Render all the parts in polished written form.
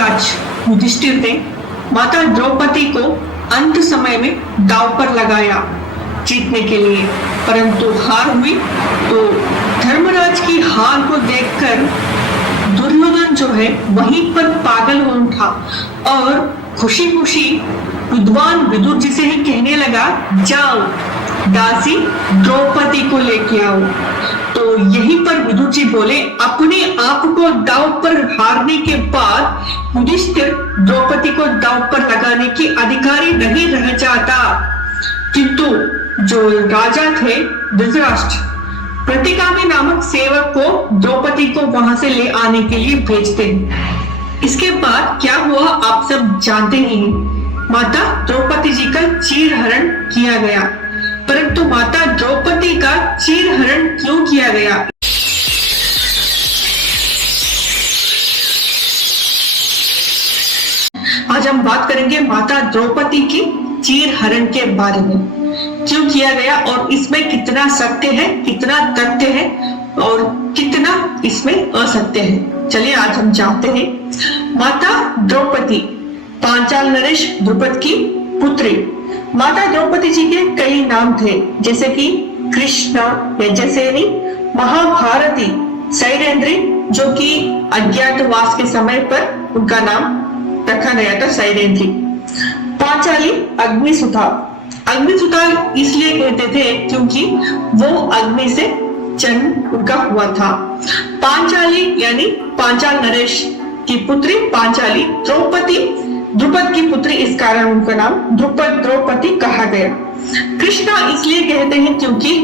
धर्मराज युधिष्ठिर ने माता द्रौपदी को अंत समय में दांव पर लगाया जीतने के लिए, परंतु हार हुई। तो धर्मराज की हार को देखकर दुर्योधन जो है वहीं पर पागल हो उठा और खुशी खुशी विद्वान विदुर जी से ही कहने लगा, जाओ दासी द्रौपदी को लेके आओ। तो यहीं पर विदुर जी बोले, अपने आप को दांव पर हारने के बाद युधिष्ठिर द्रौपदी को दांव पर लगाने के अधिकारी नहीं रह जाता। किंतु जो राजा थे धृतराष्ट्र प्रतिगामी नामक सेवक को द्रौपदी को वहां से ले आने के लिए भेजते हैं। इसके बाद क्या हुआ आप सब जानते ही हैं। माता द्रौपदी जी का चीरहरण किया गया, परंतु माता द्रौपदी का चीरहरण क्यों किया गया? आज हम बात करेंगे माता द्रौपदी की चीरहरण के बारे में। क्यों किया गया और इसमें कितना सत्य है, कितना तथ्य है और कितना इसमें असत्य है, चलिए आज हम जानते हैं। माता द्रौपदी पांचाल नरेश द्रुपद की पुत्री। माता द्रौपदी जी के कई नाम थे, जैसे कि कृष्णा, यजसेनी, महाभारती, सैरेंद्री, जो कि अज्ञातवास के समय पर उनका नाम रखा गया था सैरेंद्री। पांचाली अग्निसुता। अग्निसुता इसलिए कहते थे क्योंकि वो अग्नि से जन्म उनका हुआ था। पांचाली यानी पांचाल नरेश की पुत्री पांचाली। द्रौपदी द्रुपद की पुत्री, इस कारण उनका नाम द्रुपद द्रौपदी कहा गया। कृष्णा इसलिए कहते हैं क्योंकि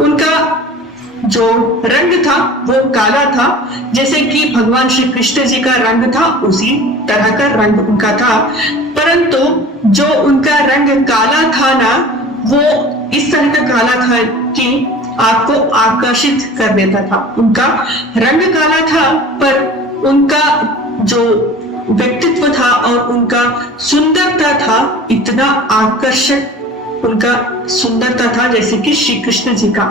उनका जो रंग था वो काला था, जैसे कि भगवान श्री कृष्ण जी का रंग था उसी तरह का रंग उनका था। परंतु जो उनका रंग काला था ना, वो इस तरह का काला था कि आपको आकर्षित कर देता था। उनका रंग काला था पर उनका जो व्यक्तित्व था और उनका सुंदरता था, इतना आकर्षक उनका सुंदरता था, जैसे कि श्री कृष्ण जी का।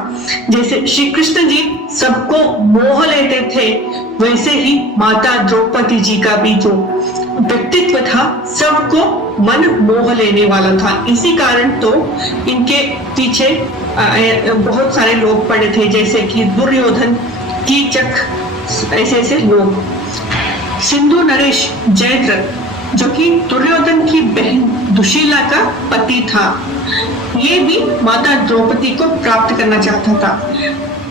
जैसे श्री कृष्ण जी सबको मोह लेते थे, वैसे ही माता द्रौपदी जी का भी जो व्यक्तित्व था सबको मन मोह लेने वाला था। इसी कारण तो इनके पीछे बहुत सारे लोग पड़े थे, जैसे कि दुर्योधन, कीचक, ऐसे ऐसे लोग। सिंधु नरेश जयद्रथ, जो कि दुर्योधन की बहन दुशीला का पति था, ये भी माता द्रौपदी को प्राप्त करना चाहता था।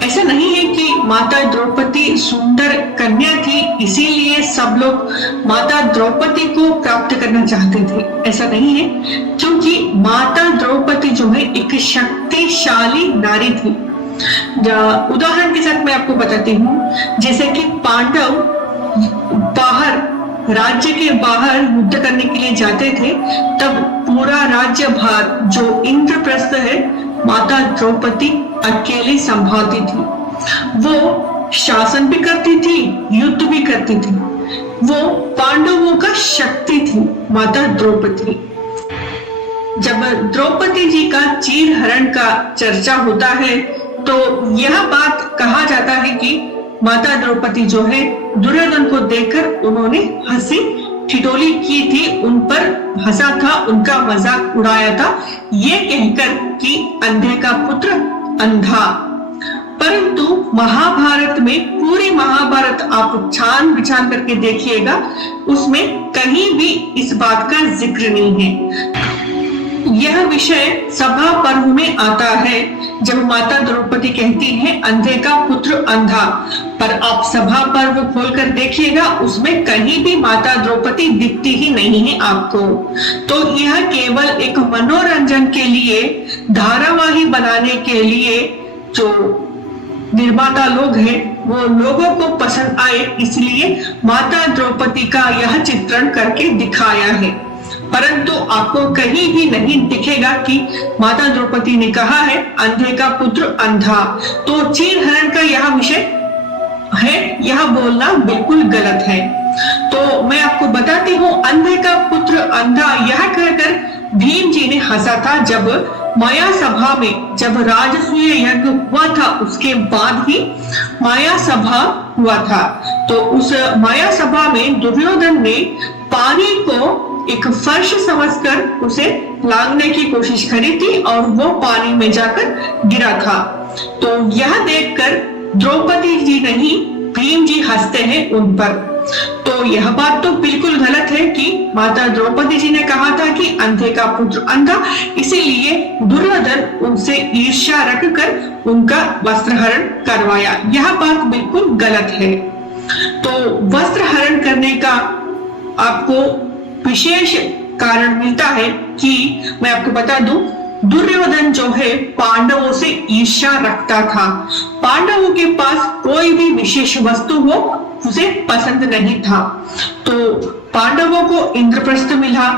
ऐसा नहीं है कि माता द्रौपदी सुंदर कन्या थी इसीलिए सब लोग माता द्रौपदी को प्राप्त करना चाहते थे, ऐसा नहीं है। क्योंकि माता द्रौपदी जो है एक शक्तिशाली नारी थी। उदाहरण के साथ मैं आपको बताती हूँ, जैसे कि पांडव बाहर राज्य के बाहर युद्ध करने के लिए जाते थे, तब पूरा राज्य भार जो इंद्रप्रस्थ है माता द्रौपदी अकेली संभालती थी। वो शासन भी करती थी, युद्ध भी करती थी। वो पांडवों का शक्ति थी माता द्रौपदी। जब द्रौपदी जी का चीरहरण का चर्चा होता है तो यह बात कहा जाता है कि माता द्रौपदी जो है दुर्योधन को देखकर उन्होंने हंसी ठिठोली की थी, उन पर हंसा था, उनका मजाक उड़ाया था, ये कहकर कि अंधे का पुत्र अंधा। परंतु महाभारत में, पूरी महाभारत आप छान बिछान करके देखिएगा, उसमें कहीं भी इस बात का जिक्र नहीं है। यह विषय सभा पर्व में आता है, जब माता द्रौपदी कहती है अंधे का पुत्र अंधा, पर आप सभा पर्व खोलकर देखिएगा, उसमें कहीं भी माता द्रौपदी दिखती ही नहीं है आपको। तो यह केवल एक मनोरंजन के लिए, धारावाही बनाने के लिए जो निर्माता लोग हैं वो लोगों को पसंद आए, इसलिए माता द्रौपदी का यह चित्रण करके दिखाया है। परंतु आपको कहीं भी नहीं दिखेगा कि माता द्रौपदी ने कहा है अंधे का पुत्र अंधा। तो चीरहरण का यह विषय है, यह बोलना बिल्कुल गलत है। तो मैं आपको बताती हूँ, अंधे का पुत्र अंधा यह कहकर भीम जी ने हंसा था जब माया सभा में, जब राजसूय यज्ञ हुआ था उसके बाद ही माया सभा हुआ था। तो उस माया सभा में दुर्योधन ने पानी को एक फर्श समझकर उसे लांघने की कोशिश करी थी और वो पानी में जाकर गिरा था। तो यह देखकर द्रौपदी जी नहीं भीम जी हंसते हैं उन पर। तो यह बात तो बिल्कुल गलत है कि माता द्रौपदी जी ने कहा था कि अंधे का पुत्र अंधा, इसीलिए दुर्योधन उनसे ईर्ष्या रखकर उनका वस्त्रहरण करवाया। यह बात बिल्कुल गलत है। तो वस्त्रहरण करने का आपको विशेष कारण मिलता है कि मैं आपको बता दूं, दुर्योधन जो है पांडवों से ईर्ष्या रखता था। पांडवों के पास कोई भी विशेष वस्तु हो उसे पसंद नहीं था। तो पांडवों को इंद्रप्रस्थ मिला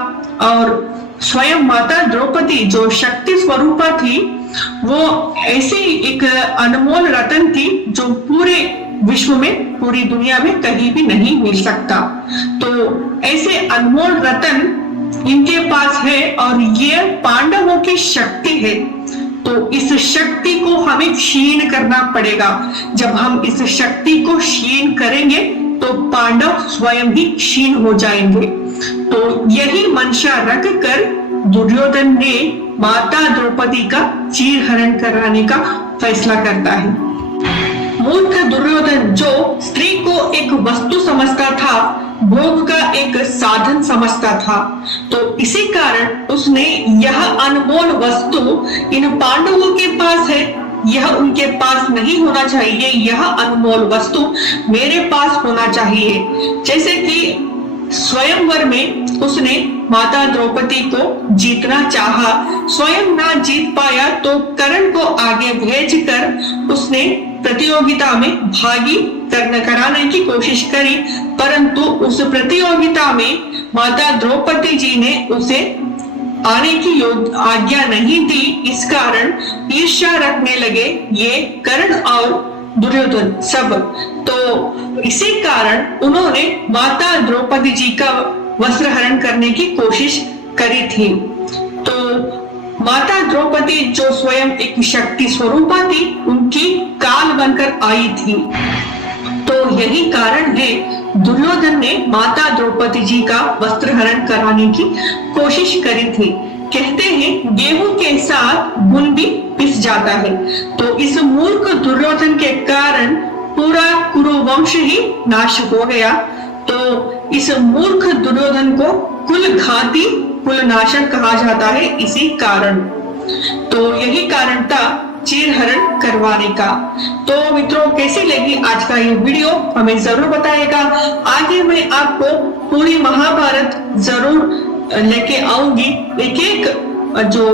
और स्वयं माता द्रौपदी जो शक्ति स्वरूपा थी, वो ऐसी एक अनमोल रत्न थी जो पूरे विश्व में, पूरी दुनिया में कहीं भी नहीं मिल सकता। तो ऐसे अनमोल रत्न इनके पास है और ये पांडवों की शक्ति है। तो इस शक्ति को हमें क्षीण करना पड़ेगा। जब हम इस शक्ति को क्षीण करेंगे तो पांडव स्वयं ही क्षीण हो जाएंगे। तो यही मंशा रख कर दुर्योधन ने माता द्रौपदी का चीरहरण कराने का फैसला करता है। मूर्ख दुर्योधन जो स्त्री को एक वस्तु समझता था, भोग का एक साधन समझता था, तो इसी कारण उसने यह अनमोल वस्तु इन पांडवों के पास है, यह उनके पास नहीं होना चाहिए, यह अनमोल वस्तु मेरे पास होना चाहिए। जैसे कि स्वयंवर में उसने माता द्रौपदी को जीतना चाहा, स्वयं ना जीत पाया तो कर्ण को आगे भेजकर उसने प्रतियोगिता में भागी कराने की कोशिश करी, परंतु उस प्रतियोगिता में माता द्रौपदी जी ने उसे आने की आज्ञा नहीं दी। इस कारण ईर्ष्या रखने लगे ये कर्ण और दुर्योधन सब। तो इसी कारण उन्होंने माता द्रौपदी जी का वस्त्रहरण करने की कोशिश करी थी। तो माता द्रौपदी जो स्वयं एक शक्ति स्वरूपा थी, उनकी काल बनकर आई थी। तो यही कारण है दुर्योधन ने माता द्रौपदी जी का वस्त्रहरण कराने की कोशिश करी थी। कहते हैं गेहूं के साथ गुण भी पिस जाता है। तो इस मूर्ख दुर्योधन के कारण पूरा कुरुवंश ही नाश हो गया। तो इस मूर्ख दुर्योधन को कुलघाती कुलनाशक कहा जाता है इसी कारण। तो यही कारण था चीरहरण करवाने का। तो मित्रों, कैसी लगी आज का ये वीडियो हमें जरूर बताएगा। आगे मैं आपको पूरी महाभारत जरूर लेके आऊंगी। एक एक जो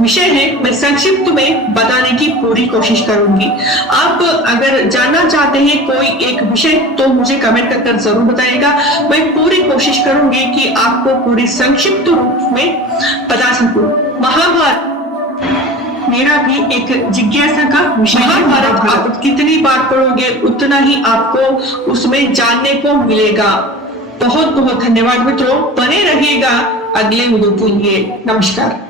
विषय है मैं संक्षिप्त में बताने की पूरी कोशिश करूंगी। आप अगर जानना चाहते हैं कोई एक विषय तो मुझे कमेंट कर जरूर बताइएगा। मैं पूरी कोशिश करूंगी कि आपको पूरी संक्षिप्त रूप में बता सकूं। महाभारत मेरा भी एक जिज्ञासा का विषय है। महाभारत आप कितनी बार पढ़ोगे उतना ही आपको उसमें जानने को मिलेगा। बहुत बहुत धन्यवाद मित्रों, बने रहिएगा अगले वीडियो के लिए। नमस्कार।